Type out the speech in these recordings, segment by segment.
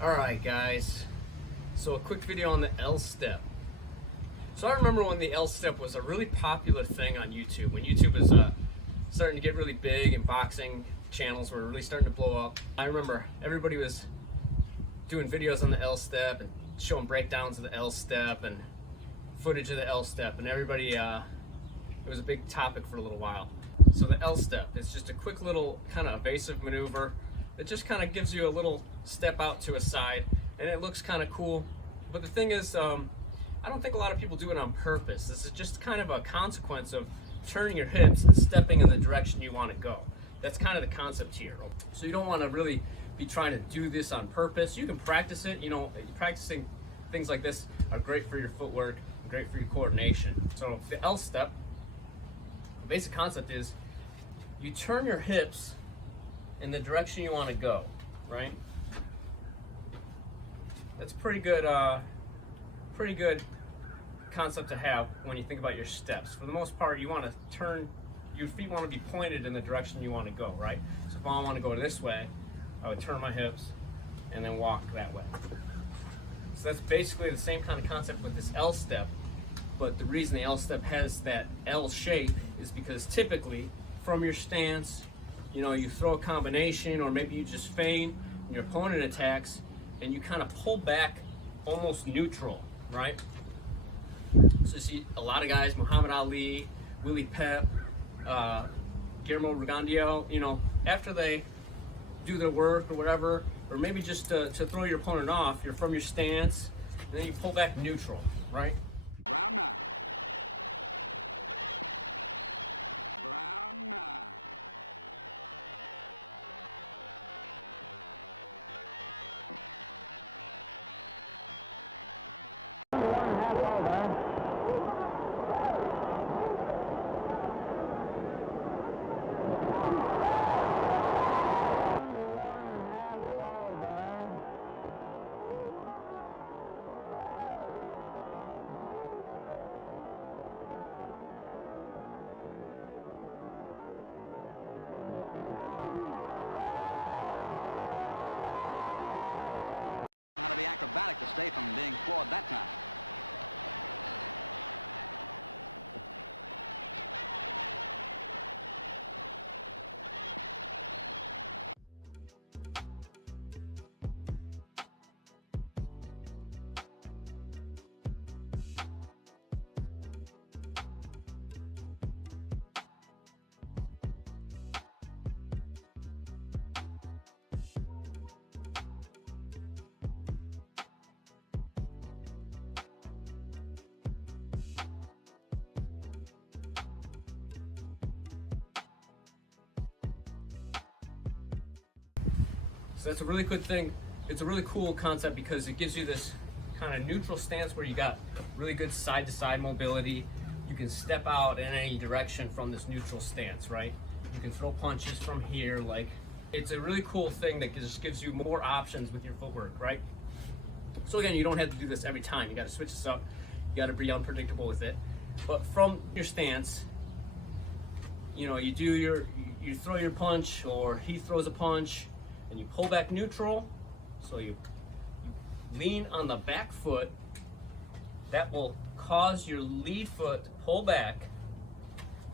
Alright guys, so a quick video on the L step. So I remember when the L step was a really popular thing on YouTube, when YouTube was starting to get really big and boxing channels were really starting to blow up. I remember everybody was doing videos on the L step and showing breakdowns of the L step and footage of the L step, and everybody, it was a big topic for a little while. So the L step is just a quick little kind of evasive maneuver that just kind of gives you a little step out to a side, and it looks kind of cool. But the thing is, I don't think a lot of people do it on purpose. This is just kind of a consequence of turning your hips and stepping in the direction you want to go. That's kind of the concept here. So you don't want to really be trying to do this on purpose. You can practice it. You know, practicing things like this are great for your footwork, great for your coordination. So the L step, the basic concept is you turn your hips in the direction you want to go, right? That's pretty good concept to have when you think about your steps. For the most part, you want to turn, your feet want to be pointed in the direction you want to go, right? So if I want to go this way, I would turn my hips and then walk that way. So that's basically the same kind of concept with this L step, but the reason the L step has that L shape is because typically from your stance, you know, you throw a combination, or maybe you just feint and your opponent attacks and you kind of pull back almost neutral, right? So you see a lot of guys, Muhammad Ali, Willie Pep, Guillermo Rigondeaux, you know, after they do their work or whatever, or maybe just to throw your opponent off, you're from your stance and then you pull back neutral, right? So that's a really good thing. It's a really cool concept because it gives you this kind of neutral stance where you got really good side-to-side mobility. You can step out in any direction from this neutral stance, right? You can throw punches from here. Like, it's a really cool thing that just gives you more options with your footwork, right? So again, you don't have to do this every time. You got to switch this up. You got to be unpredictable with it. But from your stance, you know, you throw your punch, or he throws a punch, and you pull back neutral. So you lean on the back foot. That will cause your lead foot to pull back.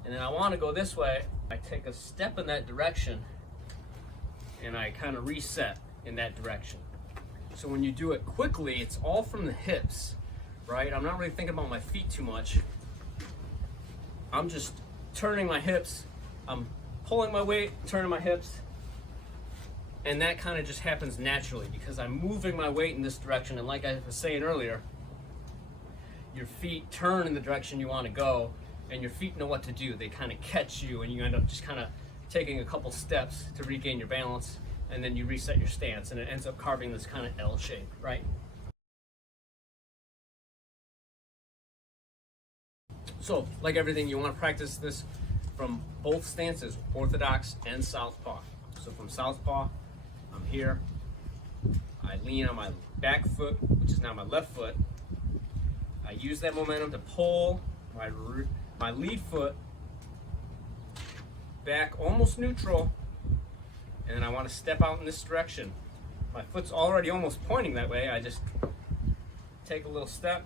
And then I want to go this way. I take a step in that direction and I kind of reset in that direction. So when you do it quickly, it's all from the hips, right? I'm not really thinking about my feet too much. I'm just turning my hips. I'm pulling my weight, turning my hips. And that kind of just happens naturally because I'm moving my weight in this direction. And like I was saying earlier, your feet turn in the direction you want to go, and your feet know what to do. They kind of catch you, and you end up just kind of taking a couple steps to regain your balance, and then you reset your stance, and it ends up carving this kind of L shape, right? So, like everything, you want to practice this from both stances, orthodox and southpaw. So from southpaw, I'm here, I lean on my back foot, which is now my left foot. I use that momentum to pull my lead foot back almost neutral, and then I want to step out in this direction. my foot's already almost pointing that way, I just take a little step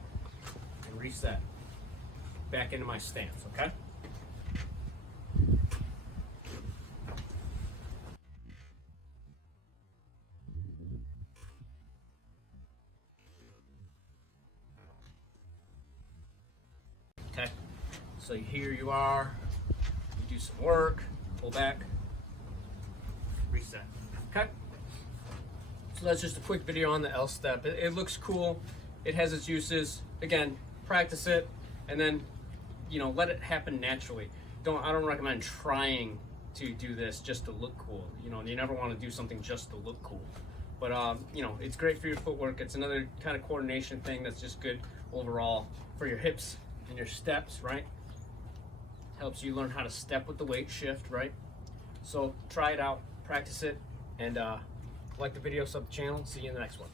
and reset back into my stance, okay? Okay, so here you are, you do some work, pull back, reset, okay? So that's just a quick video on the L step. It looks cool, it has its uses. Again, practice it, and then, you know, let it happen naturally. I don't recommend trying to do this just to look cool. You know, you never want to do something just to look cool. But, you know, it's great for your footwork. It's another kind of coordination thing that's just good overall for your hips and your steps, right? Helps you learn how to step with the weight shift, right? So try it out, practice it, and like the video, sub the channel. See you in the next one.